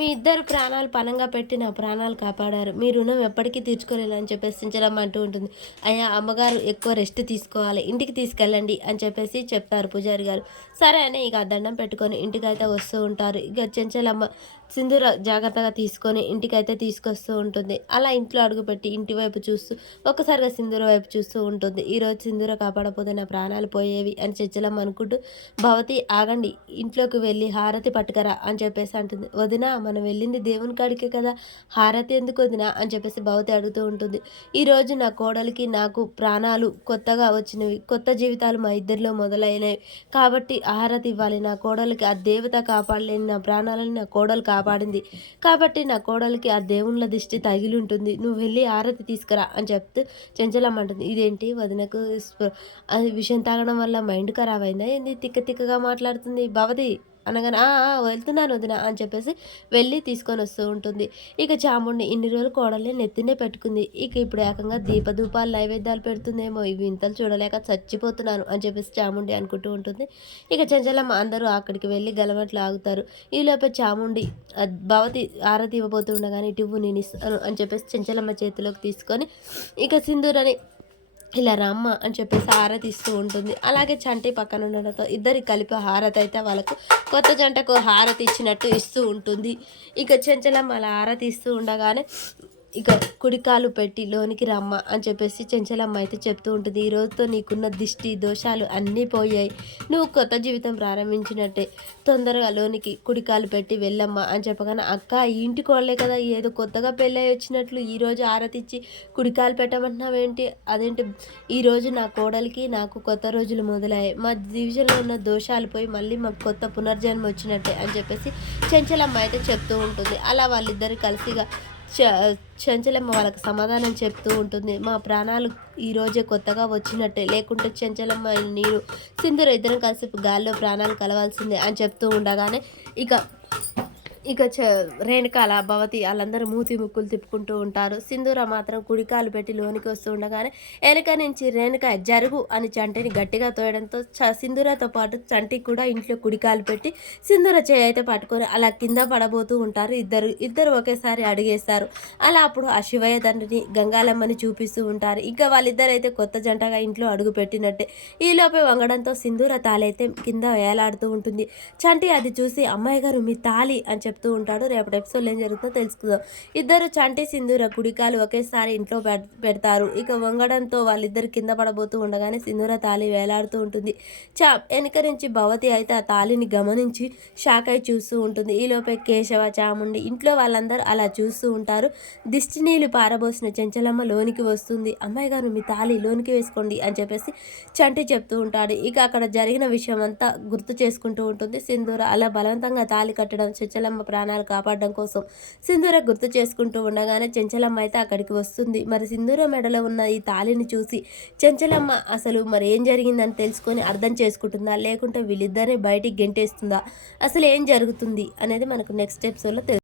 మీ ఇద్దరు ప్రాణాలు పణంగా పెట్టి నా ప్రాణాలు కాపాడారు. మీ రుణం ఎప్పటికీ తీర్చుకోలేనని చెప్పేసి సించలమ్మ అంటూ ఉంటుంది. అయ్యా అమ్మగారు ఎక్కువ రెస్ట్ తీసుకోవాలి, ఇంటికి తీసుకెళ్ళండి అని చెప్పేసి చెప్తారు పూజారి గారు. సరే అని ఇక దండం పెట్టుకొని ఇంటికైతే వస్తూ ఉంటారు. ఇక చెంచలమ్మ సింధూర జాగ్రత్తగా తీసుకొని ఇంటికైతే తీసుకొస్తూ ఉంటుంది. అలా ఇంట్లో అడుగుపెట్టి ఇంటి వైపు చూస్తూ ఒక్కసారిగా సింధూర వైపు చూస్తూ ఉంటుంది. ఈరోజు సింధూర కాపాడకపోతే నా ప్రాణాలు పోయేవి అని చెంచలమ్మ అనుకుంటూ, భవతి ఆగండి, ఇంట్లోకి వెళ్ళి హారతి పట్టుకరా అని చెప్పేసి అంటుంది. వదిన మనం వెళ్ళింది దేవుని కాడికే కదా, హారతి ఎందుకు వదిన అని చెప్పేసి భవతి అడుగుతూ ఉంటుంది. ఈరోజు నా కోడలికి నాకు ప్రాణాలు కొత్తగా వచ్చినవి, కొత్త జీవితాలు మా ఇద్దరిలో మొదలైనవి కాబట్టి హారతి ఇవ్వాలి. నా కోడలికి ఆ దేవత కాపాడలేని నా ప్రాణాలను నా కోడలు కాపాడింది కాబట్టి నా కోడలికి ఆ దేవుళ్ళ దిష్టి తగిలి ఉంటుంది, నువ్వు వెళ్ళి హారతి తీసుకురా అని చెప్తూ చెంచలమ్మ అంటుంది. ఇదేంటి వదినకు అది విషయం తాగడం వల్ల మైండ్ ఖరాబ్ అయిందా ఏంది, తిక్క తిక్కగా మాట్లాడుతుంది భవతి అనగానే వెళ్తున్నాను వదిన అని చెప్పేసి వెళ్ళి తీసుకొని వస్తూ ఉంటుంది. ఇక చాముండి ఇన్ని రోజులు కోడల్ని నెత్తినే పెట్టుకుంది, ఇక ఇప్పుడు ఏకంగా దీపధూపాలు నైవేద్యాలు పెడుతుందేమో, ఇవి ఇంతలు చూడలేక చచ్చిపోతున్నాను అని చెప్పేసి చాముండి అనుకుంటూ ఉంటుంది. ఇక చెంచలమ్మ అందరూ అక్కడికి వెళ్ళి గలమట్లు ఆగుతారు. ఈలోపే చాముండి భవతి ఆరతి ఇవ్వబోతూ ఉండగానే ఇటువ్వు నేను ఇస్తాను అని చెప్పేసి చెంచలమ్మ చేతిలోకి తీసుకొని ఇక సింధూరని ఇలా రమ్మ అని చెప్పేసి హారతి ఇస్తూ ఉంటుంది. అలాగే చంటి పక్కన ఉండడంతో ఇద్దరికి కలిపి హారతి అయితే వాళ్ళకు కొత్త జంటకు హారతి ఇచ్చినట్టు ఇస్తూ ఉంటుంది. ఇక చెంచలమ్మ అలా హారతి ఇస్తూ ఉండగానే ఇక కుడికాలు పెట్టి లోనికి రమ్మ అని చెప్పేసి చెంచలమ్మ అయితే చెప్తూ ఉంటుంది. ఈ రోజుతో నీకున్న దిష్టి దోషాలు అన్నీ పోయాయి, నువ్వు కొత్త జీవితం ప్రారంభించినట్టే, తొందరగా లోనికి కుడికాలు పెట్టి వెళ్ళమ్మా అని చెప్పగానే అక్క ఈ ఇంటి కోడలే కదా, ఏదో కొత్తగా పెళ్ళై వచ్చినట్లు ఈరోజు ఆరతిచ్చి కుడికాలు పెట్టమంటున్నావేంటి, అదేంటి ఈరోజు నా కోడలికి నాకు కొత్త రోజులు మొదలయ్యాయి, మా డివిజన్లో ఉన్న దోషాలు పోయి మళ్ళీ మాకు కొత్త పునర్జన్మ వచ్చినట్టే అని చెప్పేసి చెంచలమ్మ అయితే చెప్తూ ఉంటుంది. అలా వాళ్ళిద్దరు కలిసిగా చెంచలమ్మ వాళ్ళకి సమాధానం చెప్తూ ఉంటుంది. మా ప్రాణాలు ఈరోజే కొత్తగా వచ్చినట్టే, లేకుంటే చెంచలమ్మ నేను సింధూర ఇద్దరం కలిసి గాల్లో ప్రాణాలు కలవాల్సిందే అని చెప్తూ ఉండగానే ఇక రేణుకాల భవతి వాళ్ళందరూ మూతి ముక్కులు తిప్పుకుంటూ ఉంటారు. సింధూర మాత్రం కుడికాలు పెట్టి లోనికి వస్తూ ఉండగానే వెనక నుంచి రేణుక జరుగు అని చంటిని గట్టిగా తోయడంతో సింధూరతో పాటు చంటికి కూడా ఇంట్లో కుడికాలు పెట్టి సింధూర చేయి అయితే పట్టుకొని అలా కింద పడబోతూ ఉంటారు. ఇద్దరు ఒకేసారి అడిగేస్తారు. అలా అప్పుడు ఆ శివయ్య తండ్రిని గంగాలమ్మని చూపిస్తూ ఉంటారు. ఇంకా వాళ్ళిద్దరైతే కొత్త జంటగా ఇంట్లో అడుగు పెట్టినట్టే. ఈలోపే వంగడంతో సింధూర తాళైతే కింద వేలాడుతూ ఉంటుంది. చంటి అది చూసి అమ్మాయి గారు మీ తాళి అని చెప్తూ ఉంటాడు. రేపటి ఎపిసోడ్లో ఏం జరుగుతుందో తెలుసుకుందాం. ఇద్దరు చంటి సింధూర కుడికాలు ఒకేసారి ఇంట్లో పెడతారు. ఇక వంగడంతో వాళ్ళిద్దరు కింద పడబోతూ ఉండగానే సింధూర తాళి వేలాడుతూ ఉంటుంది. వెనక నుంచి భవతి అయితే ఆ తాళిని గమనించి షాక్ అయి చూస్తూ ఉంటుంది. ఈలోపే కేశవ చాముండి ఇంట్లో వాళ్ళందరూ అలా చూస్తూ ఉంటారు. దిష్టి నీళ్ళు పారబోసిన చెంచలమ్మ లోనికి వస్తుంది. అమ్మాయి గారు మీ తాళి లోనికి వేసుకోండి అని చెప్పేసి చంటి చెప్తూ ఉంటాడు. ఇక అక్కడ జరిగిన విషయం అంతా గుర్తు చేసుకుంటూ ఉంటుంది. సింధూర అలా బలవంతంగా తాళి కట్టడం చెంచలమ్మ ప్రాణాలు కాపాడడం కోసం సింధూర గుర్తు చేసుకుంటూ ఉండగానే చెంచలమ్మ అయితే అక్కడికి వస్తుంది. మరి సింధూర మెడలో ఉన్న ఈ తాళిని చూసి చెంచలమ్మ అసలు మరి ఏం జరిగిందని తెలుసుకొని అర్థం చేసుకుంటుందా, లేకుంటే వీళ్ళిద్దరిని బయటికి గెంటేస్తుందా, అసలు ఏం జరుగుతుంది అనేది మనకు నెక్స్ట్ ఎపిసోడ్లో